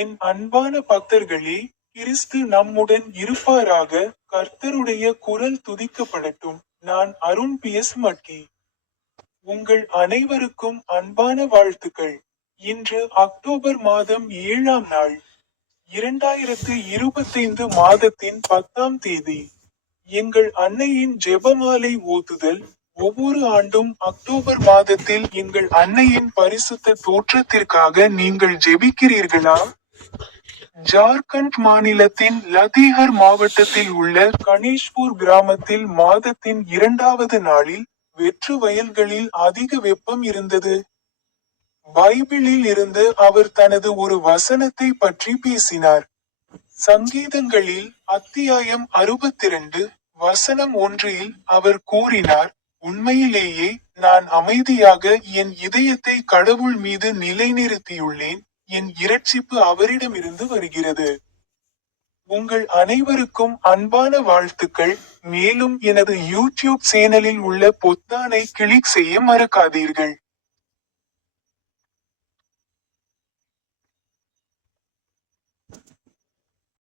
என் அன்பான பக்தர்களே கிறிஸ்து நம்முடன் இருப்பாராக கர்த்தருடைய குரல் துதிக்கப்படட்டும். நான் அருண் பி எஸ் மட்கி உங்கள் அனைவருக்கும் அன்பான வாழ்த்துக்கள். இன்று அக்டோபர் மாதம் ஏழாம் நாள் இரண்டாயிரத்து இருபத்தைந்து மாதத்தின் பத்தாம் தேதி. எங்கள் அன்னையின் ஜெபமாலை ஊத்துதல் ஒவ்வொரு ஆண்டும் அக்டோபர் மாதத்தில் எங்கள் அன்னையின் பரிசுத்த தோற்றத்திற்காக நீங்கள் ஜெபிக்கிறீர்களா? ஜார்க்கண்ட் மாநிலத்தின் லதிஹர் மாவட்டத்தில் உள்ள கணேஷ்பூர் கிராமத்தில் மாதத்தின் இரண்டாவது நாளில் வெற்று வயல்களில் அதிக வெப்பம் இருந்தது. பைபிளில் இருந்து அவர் தனது ஒரு வசனத்தை பற்றி பேசினார். சங்கீதங்களில் அத்தியாயம் அறுபத்திரண்டு வசனம் ஒன்றில் அவர் கூறினார் உண்மையிலேயே நான் அமைதியாக என் இதயத்தை கடவுள் மீது நிலைநிறுத்தியுள்ளேன். என் இரட்சிப்பு அவரிடமிருந்து வருகிறது. உங்கள் அனைவருக்கும் அன்பான வாழ்த்துக்கள். மேலும் எனது யூடியூப் சேனலில் உள்ள பொத்தானை கிளிக் செய்ய மறக்காதீர்கள்.